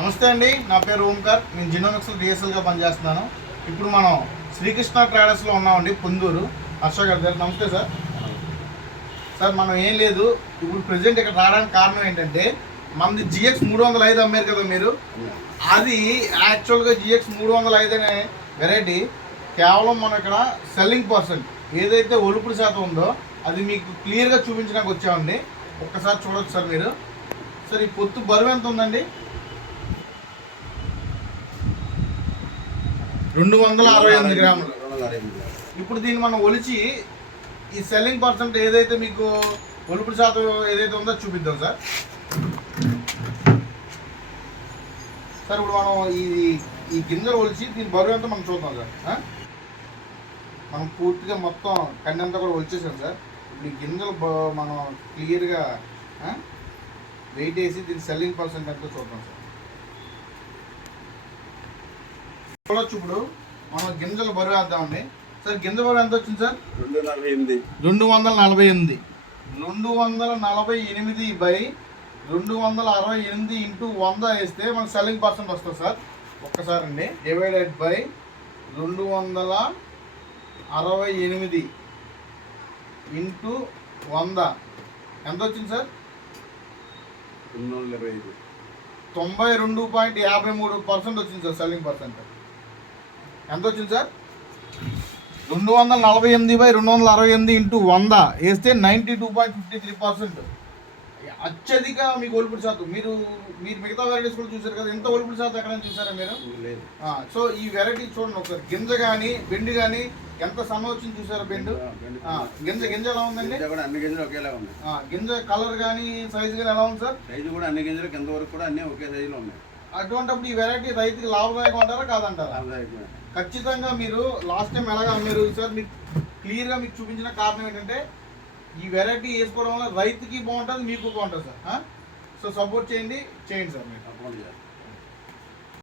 నమస్తే అండి నా పేరు ఓంకర్. నేను జినోమిక్స్ డిఎస్ఎల్గా పనిచేస్తున్నాను. ఇప్పుడు మనం శ్రీకృష్ణ ట్రేడర్స్లో ఉన్నామండి పొందూరు. హర్ష గారి దగ్గర నమస్తే సార్. సార్ మనం ఏం లేదు. ఇప్పుడు ప్రజెంట్ ఇక్కడ రావడానికి కారణం ఏంటంటే మనది జిఎక్స్ మూడు వందల ఐదు అమ్మారు కదా మీరు? అది యాక్చువల్గా జిఎక్స్ మూడు వందల ఐదు అనే వెరైటీ కేవలం మనం ఇక్కడ సెల్లింగ్ పర్సెంట్ ఏదైతే ఒలుపుడు శాతం ఉందో అది మీకు క్లియర్గా చూపించడానికి వచ్చామండి. ఒక్కసారి చూడొచ్చు సార్ మీరు. సార్ ఈ పొత్తు బరువు ఎంత ఉందండి? రెండు వందల అరవై ఎనిమిది గ్రాములు. ఇప్పుడు దీన్ని మనం ఒలిచి ఈ సెల్లింగ్ పర్సెంట్ ఏదైతే మీకు ఒలుపుడు శాతం ఏదైతే ఉందో చూపిద్దాం సార్. సార్ ఇప్పుడు మనం ఈ ఈ గింజలు ఒలిచి దీని బరువు ఎంత మనం చూద్దాం సార్? మనం పూర్తిగా మొత్తం కండి అంతా కూడా ఒలిచేసాం సార్. ఇప్పుడు ఈ గింజలు మనం క్లియర్గా వెయిట్ వేసి దీని సెల్లింగ్ పర్సెంట్ ఎంతో చూద్దాం సార్. చూడొచ్చు ఇప్పుడు. మనం గింజలు బరువు వేద్దామండి సార్ గింజ బరువు ఎంత వచ్చింది సార్? రెండు నలభై ఎనిమిది. రెండు వందల నలభై ఎనిమిది. రెండు వందల నలభై ఎనిమిది బై రెండు వందల అరవై ఎనిమిది ఇంటూ వంద వేస్తే మనకు సెల్లింగ్ పర్సెంట్ వస్తుంది సార్. ఒక్కసారి అండి. డివైడెడ్ బై రెండు వందల అరవై ఎనిమిది ఇంటూ వంద. ఎంత వచ్చింది సార్? తొంభై రెండు పాయింట్ యాభై మూడు పర్సెంట్ వచ్చింది సార్ సెల్లింగ్ పర్సెంట్ ఎంత వచ్చింది సార్? రెండు వందల నలభై ఎనిమిది బై రెండు వందల అరవై ఎనిమిది ఇంటూ వంద వేస్తే ninety two point fifty three percent. అత్యధిక మీకు ఒలుపుడు శాతం. మీరు మీరు మిగతా వెరైటీస్ కూడా చూసారు కదా ఎంత ఒలుపుడు శాతం ఎక్కడైనా చూసారా మీరు? సో ఈ వెరైటీ చూడండి ఒకసారి. గింజ కానీ బెండు కానీ ఎంత సన్న వచ్చింది చూసారా బెండు గింజ గింజ ఎలా ఉందండి? కూడా అన్ని గింజలు ఒకేలా ఆ, గింజ కలర్ కానీ సైజ్ కానీ ఎలా ఉంది సార్? సైజు కూడా అన్ని గింజలు కింద వరకు కూడా అన్ని ఒకే సైజులో ఉన్నాయి. అటువంటిప్పుడు ఈ వెరైటీ రైతుకి లాభదాయకం అంటారా కాదంటారా. ఖచ్చితంగా మీరు లాస్ట్ టైం ఎలాగ అమ్మారు సార్ మీకు క్లియర్గా మీకు చూపించిన కారణం ఏంటంటే ఈ వెరైటీ వేసుకోవడం వల్ల రైతుకి బాగుంటుంది మీకు బాగుంటుంది సార్ సో సపోర్ట్ చేయండి చేయండి సార్ మీరు.